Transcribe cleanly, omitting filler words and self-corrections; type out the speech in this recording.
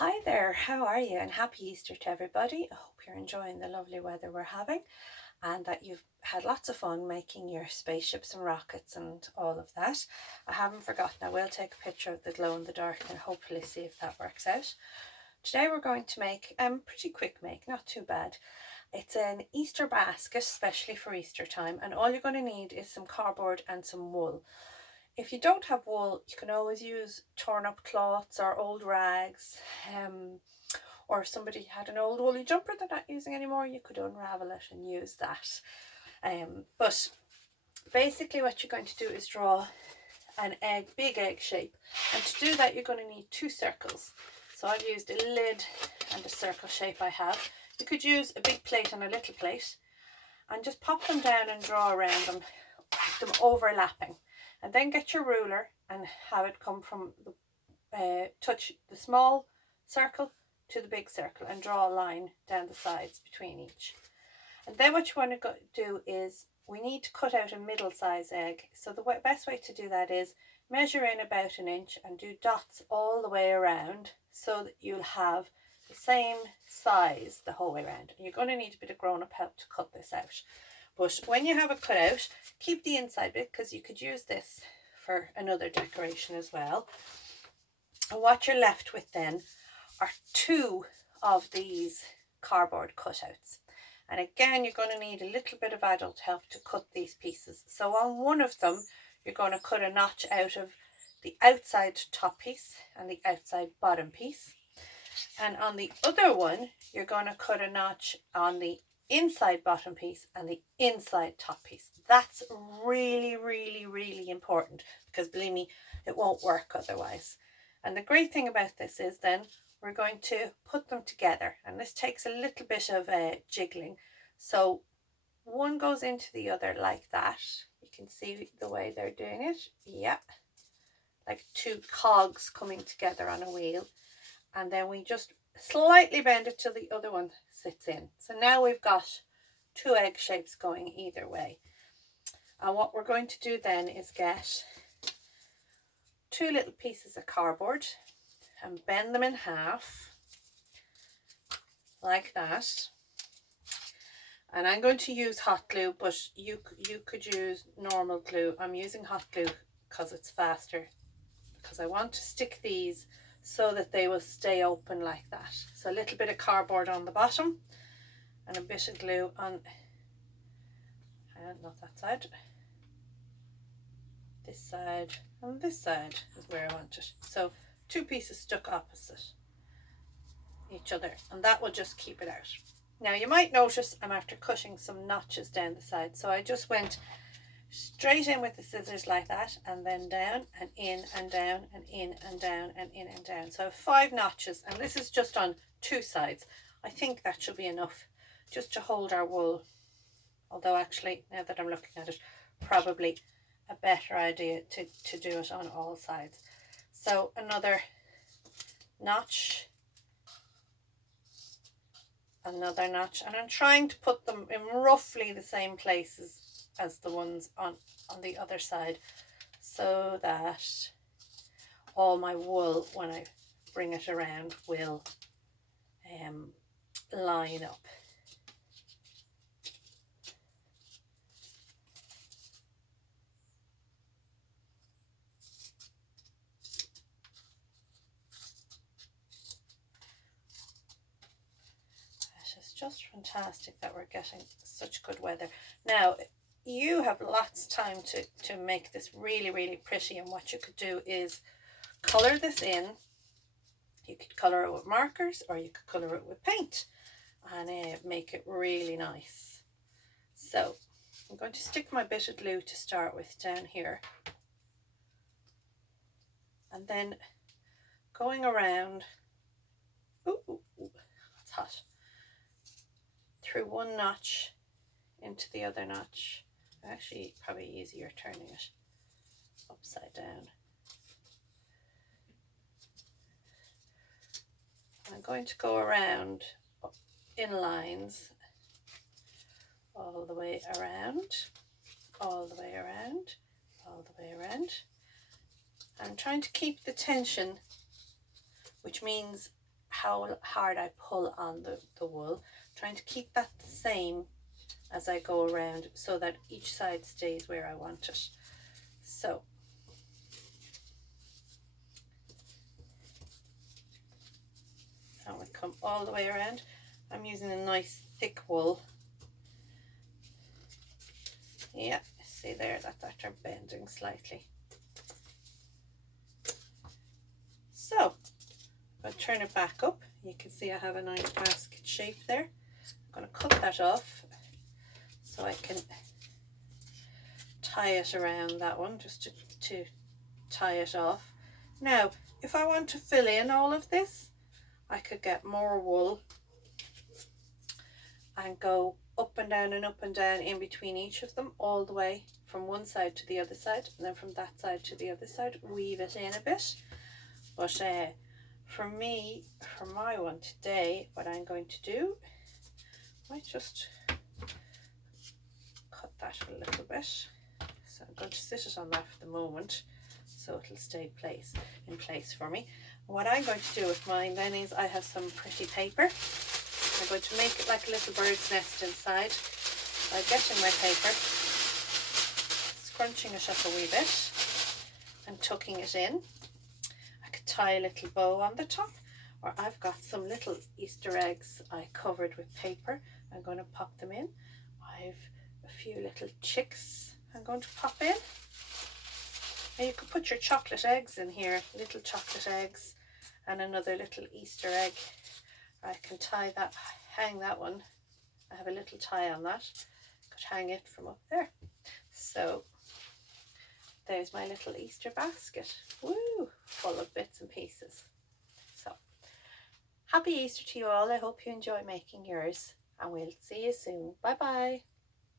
Hi there, how are you? And happy Easter to everybody. I hope you're enjoying the lovely weather we're having and that you've had lots of fun making your spaceships and rockets and all of that. I haven't forgotten, I will take a picture of the glow in the dark and hopefully see if that works out. Today we're going to make a pretty quick make, not too bad. It's an Easter basket, especially for Easter time, and all you're going to need is some cardboard and some wool. If you don't have wool, you can always use torn up cloths or old rags. Or if somebody had an old woolly jumper they're not using anymore, you could unravel it and use that. But basically what you're going to do is draw an big egg shape. And to do that, you're going to need two circles. So I've used a lid and a circle shape I have. You could use a big plate and a little plate and just pop them down and draw around them overlapping. And then get your ruler and have it come from the touch the small circle to the big circle and draw a line down the sides between each. And then what you want to do is we need to cut out a middle size egg. So the best way to do that is measure in about 1 inch and do dots all the way around so that you'll have the same size the whole way around. And you're going to need a bit of grown-up help to cut this out. But when you have it cut out, keep the inside bit because you could use this for another decoration as well. And what you're left with then are two of these cardboard cutouts. And again, you're going to need a little bit of adult help to cut these pieces. So on one of them, you're going to cut a notch out of the outside top piece and the outside bottom piece. And on the other one, you're going to cut a notch on the inside bottom piece and the inside top piece. That's really, really, really important because believe me, it won't work otherwise. And the great thing about this is then we're going to put them together, and this takes a little bit of jiggling. So one goes into the other like that. You can see the way they're doing it. Yep, like two cogs coming together on a wheel. And then we just slightly bend it till the other one sits in. So now we've got two egg shapes going either way. And what we're going to do then is get two little pieces of cardboard and bend them in half like that. And I'm going to use hot glue, but you could use normal glue. I'm using hot glue because it's faster, because I want to stick these so that they will stay open like that. So a little bit of cardboard on the bottom and a bit of glue on, not that side, this side and this side is where I want it. So two pieces stuck opposite each other, and that will just keep it out. Now you might notice I'm after cutting some notches down the side, so I just went straight in with the scissors like that, and then down and in and down and in and down and in and down. So 5 notches, and this is just on 2 sides. I think that should be enough just to hold our wool, although actually now that I'm looking at it, probably a better idea to do it on all sides. So another notch, another notch, and I'm trying to put them in roughly the same places as the ones on the other side, so that all my wool, when I bring it around, will line up. It's just fantastic that we're getting such good weather. Now, you have lots of time to make this really, really pretty, and what you could do is colour this in. You could colour it with markers or you could colour it with paint and make it really nice. So I'm going to stick my bit of glue to start with down here, and then going around, it's hot, through one notch into the other notch. Actually, probably easier turning it upside down. I'm going to go around in lines all the way around, all the way around, all the way around. I'm trying to keep the tension, which means how hard I pull on the wool, trying to keep that the same as I go around so that each side stays where I want it. So and we come all the way around. I'm using a nice thick wool. Yeah, see there that they're bending slightly. So I'll turn it back up. You can see I have a nice basket shape there. I'm going to cut that off so I can tie it around that one, just to tie it off. Now, if I want to fill in all of this, I could get more wool and go up and down in between each of them, all the way from one side to the other side, and then from that side to the other side, weave it in a bit. But for me, for my one today, what I'm going to do, I might just cut that a little bit. So I'm going to sit it on that for the moment, so it'll stay in place for me. And what I'm going to do with mine then is I have some pretty paper. I'm going to make it like a little bird's nest inside by getting my paper, scrunching it up a wee bit and tucking it in. I could tie a little bow on the top, or I've got some little Easter eggs I covered with paper. I'm going to pop them in. I've a few little chicks I'm going to pop in. And you could put your chocolate eggs in here, little chocolate eggs, and another little Easter egg. I can tie that, hang that one. I have a little tie on that. Could hang it from up there. So there's my little Easter basket. Woo! Full of bits and pieces. So happy Easter to you all. I hope you enjoy making yours, and we'll see you soon. Bye bye.